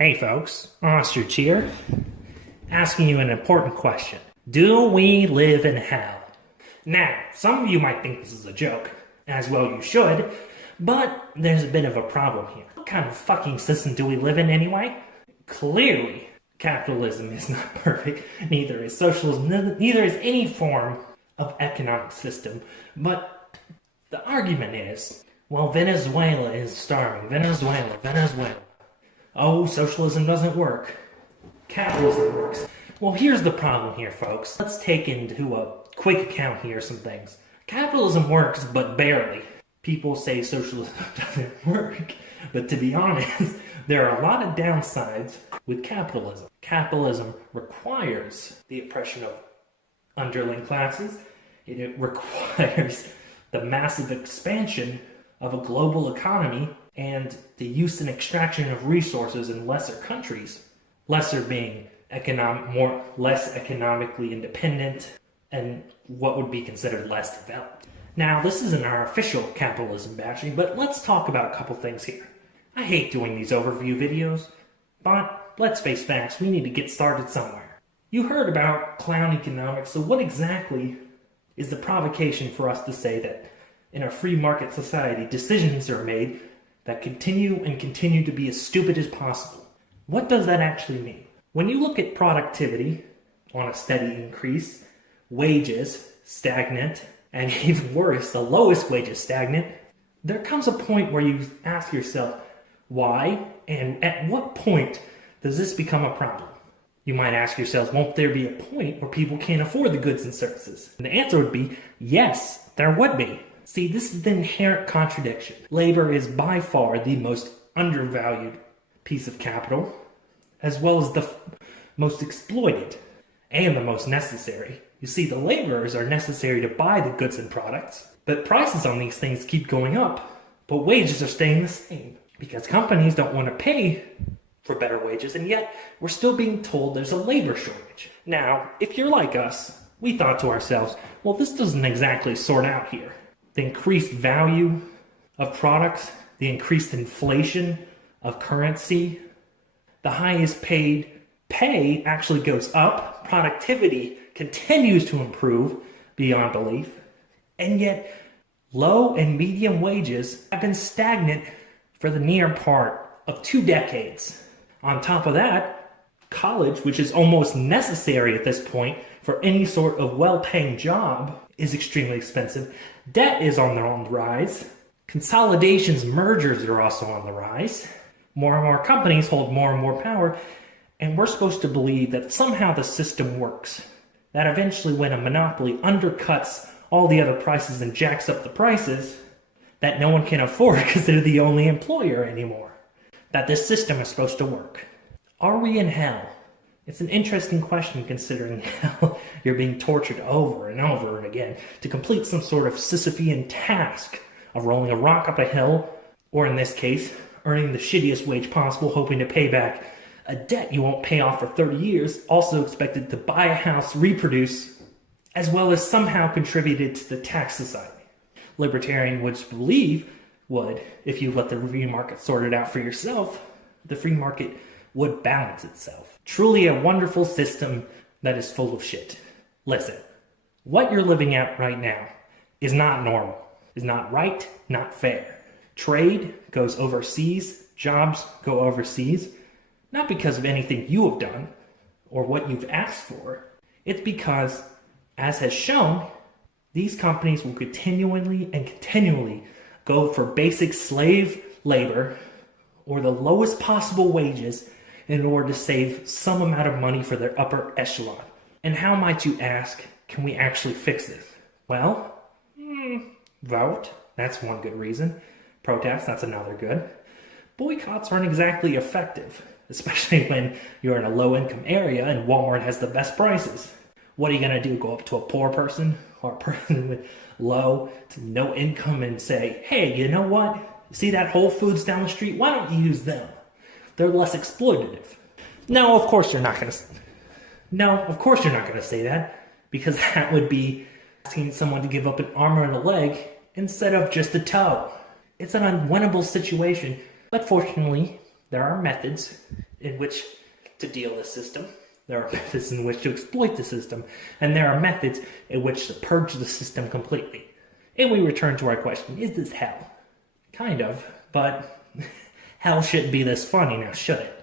Hey folks, Ostrich here, asking you an important question. Do we live in hell? Now, some of you might think this is a joke, as well you should, but there's a bit of a problem here. What kind of fucking system do we live in anyway? Clearly, capitalism is not perfect, neither is socialism, neither is any form of economic system, but the argument is, well, Venezuela is starving. Venezuela. Oh, socialism doesn't work. Capitalism works. Well, here's the problem here, folks. Let's take into a quick account here some things. Capitalism works, but barely. People say socialism doesn't work, but to be honest, there are a lot of downsides with capitalism. Capitalism requires the oppression of underling classes. It requires the massive expansion of a global economy and the use and extraction of resources in lesser countries. Lesser being less economically independent and what would be considered less developed. Now, this isn't our official capitalism bashing, but let's talk about a couple things here. I hate doing these overview videos, but let's face facts, we need to get started somewhere. You heard about clown economics, so what exactly is the provocation for us to say that in a free market society, decisions are made that continue to be as stupid as possible? What does that actually mean? When you look at productivity on a steady increase, wages stagnant, and even worse, the lowest wages stagnant, there comes a point where you ask yourself, why and at what point does this become a problem? You might ask yourselves, won't there be a point where people can't afford the goods and services? And the answer would be, yes, there would be. See, this is the inherent contradiction. Labor is by far the most undervalued piece of capital, as well as the most exploited and the most necessary. You see, the laborers are necessary to buy the goods and products, but prices on these things keep going up, but wages are staying the same because companies don't want to pay for better wages, and yet we're still being told there's a labor shortage. Now, if you're like us, we thought to ourselves, well, this doesn't exactly sort out here. The increased value of products, the increased inflation of currency, the highest paid pay actually goes up, productivity continues to improve beyond belief, and yet low and medium wages have been stagnant for the near part of 2 decades. On top of that, college, which is almost necessary at this point for any sort of well-paying job, is extremely expensive. Debt is on the rise. Consolidations, mergers are also on the rise. More and more companies hold more and more power, and we're supposed to believe that somehow the system works. That eventually when a monopoly undercuts all the other prices and jacks up the prices, that no one can afford because they're the only employer anymore. That this system is supposed to work. Are we in hell? It's an interesting question considering how you're being tortured over and over and again to complete some sort of Sisyphean task of rolling a rock up a hill, or in this case, earning the shittiest wage possible, hoping to pay back a debt you won't pay off for 30 years, also expected to buy a house, reproduce, as well as somehow contributed to the tax society. Libertarian would believe if you let the free market sort it out for yourself, the free market would balance itself. Truly a wonderful system that is full of shit. Listen, what you're living out right now is not normal, is not right, not fair. Trade goes overseas, jobs go overseas, not because of anything you have done or what you've asked for. It's because, as has shown, these companies will continually go for basic slave labor or the lowest possible wages in order to save some amount of money for their upper echelon. And how might you ask, can we actually fix this? Well, vote, that's one good reason. Protest, that's another good. Boycotts aren't exactly effective, especially when you're in a low-income area and Walmart has the best prices. What are you going to do, go up to a poor person or a person with low to no income and say, hey, you know what? See that Whole Foods down the street? Why don't you use them? They're less exploitative. No, of course you're not going to say that, because that would be asking someone to give up an arm and a leg instead of just a toe. It's an unwinnable situation, but fortunately, there are methods in which to deal the system. There are methods in which to exploit the system, and there are methods in which to purge the system completely. And we return to our question, is this hell? Kind of, but hell shouldn't be this funny now, should it?